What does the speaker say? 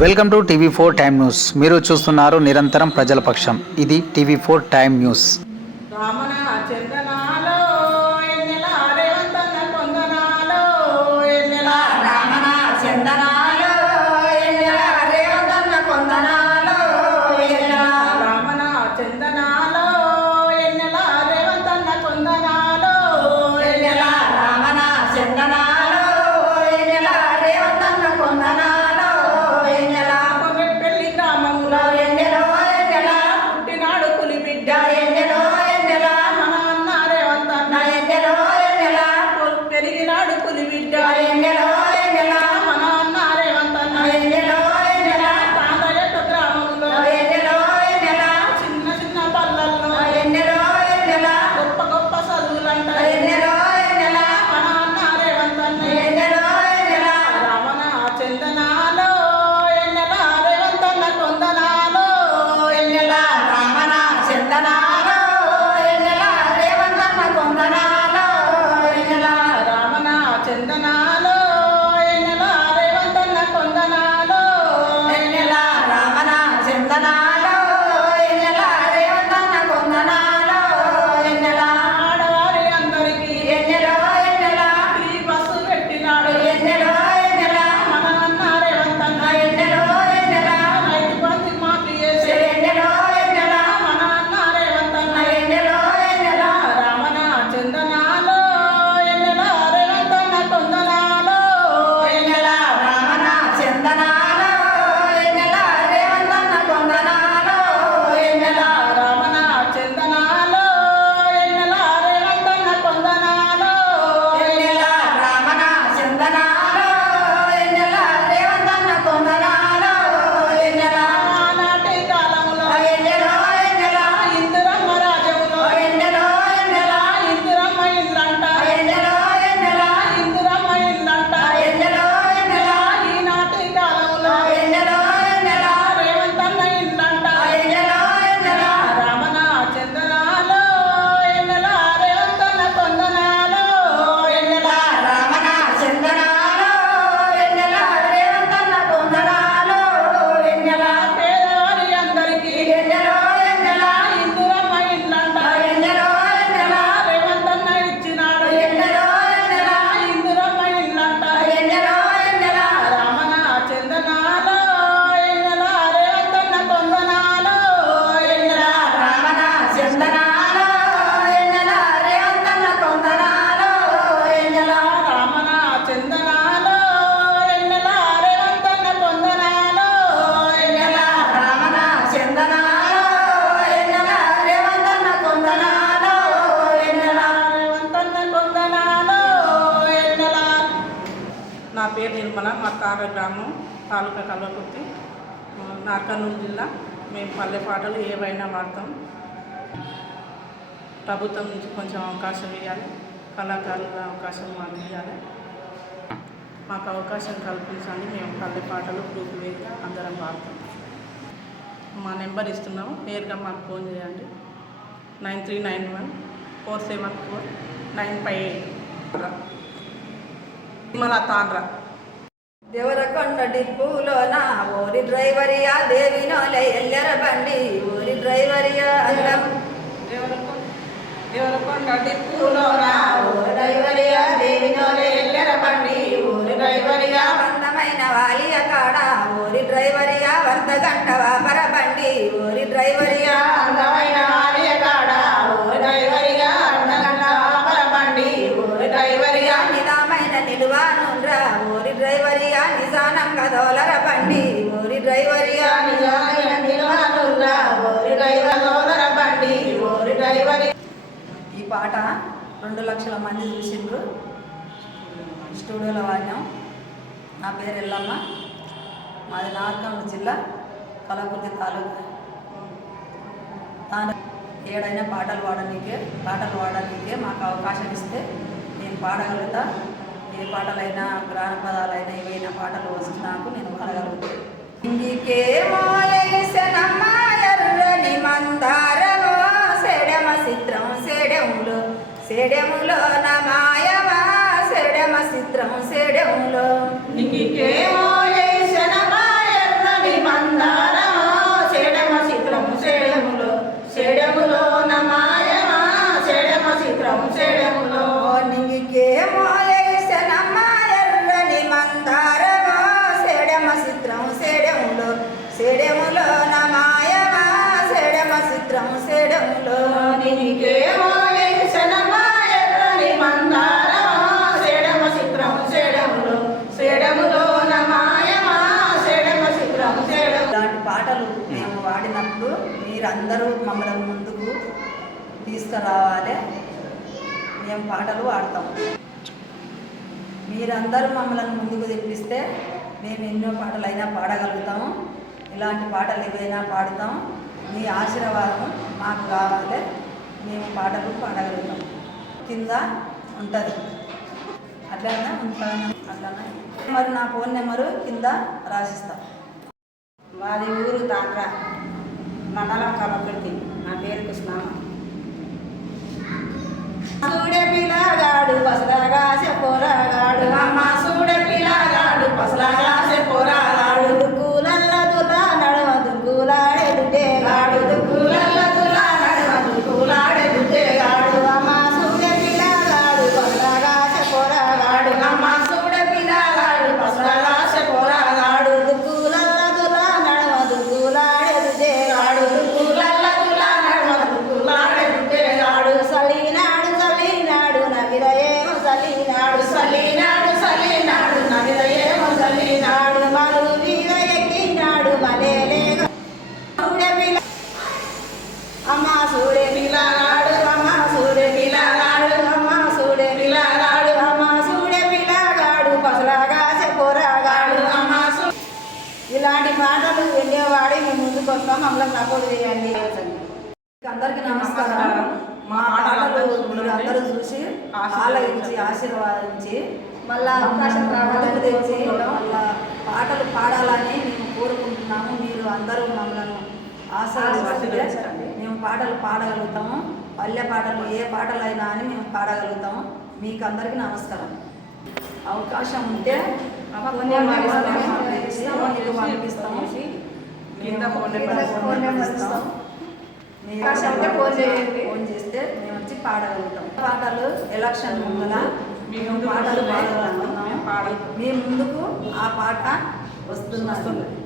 Welcome to TV four time news. మీరు చూస్తున్నారు నిరంతరం ప్రజల పక్షం. ఇది TV four time news. Rama Gloria పేరు నిర్మల మా తార గ్రామం తాలూకా కల్వకుర్తి నార్కర్నూలు జిల్లా. మేము పల్లె పాటలు ఏవైనా వాడతాం ప్రభుత్వం నుంచి కొంచెం అవకాశం ఇవ్వాలి కళాకారుల అవకాశం మాకు ఇవ్వాలి మాకు అవకాశం కల్పించండి. మేము పల్లె పాటలు గ్రూప్ వేసి అందరం పాడతాం. మా నెంబర్ ఇస్తున్నాము. నేరుగా మాకు ఫోన్ చేయండి. Nine three nine one four seven four nine five eight. మన తాండ్రా. దేవరకొండ డిప్పులోన ఓరి డ్రైవరియా దేవినోలే ఎల్లెర బండి ఓరి డ్రైవరియా అందం. దేవరకొండ డిప్పులోనా ఓరి డ్రైవరియా దేవినోలే ఎల్లెర బండి ఓరి డ్రైవరియా అందమైన వాలియ కాడ ఓరి డ్రైవరియా వరద గంట పాట రెండు లక్షల మంది చూసిండ్రు. స్టూడియోలో వాడినాం. నా పేరు ఎల్లమ్మ. మాది నార్కల్ జిల్లా కలకుర్తి తాలూకా. తాను ఏడైనా పాటలు పాడనీకే పాటలు పాడనీకే మాకు అవకాశం ఇస్తే నేను పాడగలుగుతా. ఏ పాటలైనా గ్రామ పదాలైనా ఏవైనా పాటలు వస్తే నాకు నేను పాడగలుగుతాను ఇందుకే ఎలిసెనమ్మ ఎర్రని సెడెములో నా మాయవా సెడెమ చిత్రం సెడెములో నీకేమో లేశన మాయర్రవి మందారమో? సెడెమ చిత్రం సెడెములో సెడెములో నా మాయవా సెడెమ చిత్రం సెడెములో నీకేమో లేశన మాయర్రని మందారమో? సెడెమ చిత్రం సెడెములో సెడెములో నా మాయవా సెడెమ చిత్రం సెడెములో నీకే మీరందరూ మమ్మల్ని ముందుకు తీసుకురావాలి. మేము పాటలు పాడతాం. మీరందరూ మమ్మల్ని ముందుకు తెప్పిస్తే మేము ఎన్నో పాటలు అయినా పాడగలుగుతాము ఇలాంటి పాటలు ఏవైనా పాడుతాం. మీ ఆశీర్వాదం మాకు కావాలి. మేము పాటలు పాడగలుగుతాం. కింద ఉంటుంది. అట్లానే ఉంటాను. అట్లానే. మరి నా ఫోన్ నెంబరు కింద రాసిస్తాం. వారి ఊరు దాకా మండలం కలపర్తి నా పేరు కృష్ణ. సూడే పిల్లగాడు పసలాగా పోరాగాడు అమ్మ సూడే పిల్లగాడు పసలాగా అమ్మ సూడే పిల్లగాడు అమ్మ సూడే పిల్లగాడు అమ్మ సూడే పిల్లగాడు అమ్మ సూడే పిల్లగాడు పసలాగా పోరాగాడు అమ్మ సూ- ఇలాంటి పాటలు వెళ్ళేవాడి మేము ముందుకు వస్తాం మమ్మల్ని సపోర్ట్ చేయండి అందరికీ నమస్కారం. మా పాటలు మీరు అందరూ చూసి ఆలయించి ఆశీర్వాదించి మళ్ళా అవకాశం రావాలని తెచ్చి మళ్ళా పాటలు పాడాలని మేము కోరుకుంటున్నాము. మీరు అందరూ మమ్మల్ని ఆశీర్వదిస్తే పాటలు పాడగలుగుతాము పల్లె పాటలు ఏ పాటలైనా అని మేము పాడగలుగుతాము. మీకు అందరికీ నమస్కారం. అవకాశం ఉంటే పంపిస్తాము. ఫోన్ చేయండి. ఫోన్ చేస్తే మేము వచ్చి పాడగలుగుతాం. పాటలు ఎలక్షన్ ముందర మేము పాటలు వస్తున్నాయి. పాడగలుగుతున్నాము మేము పాడగలుగుతాం. మీ ముందుకు ఆ పాట వస్తున్నది.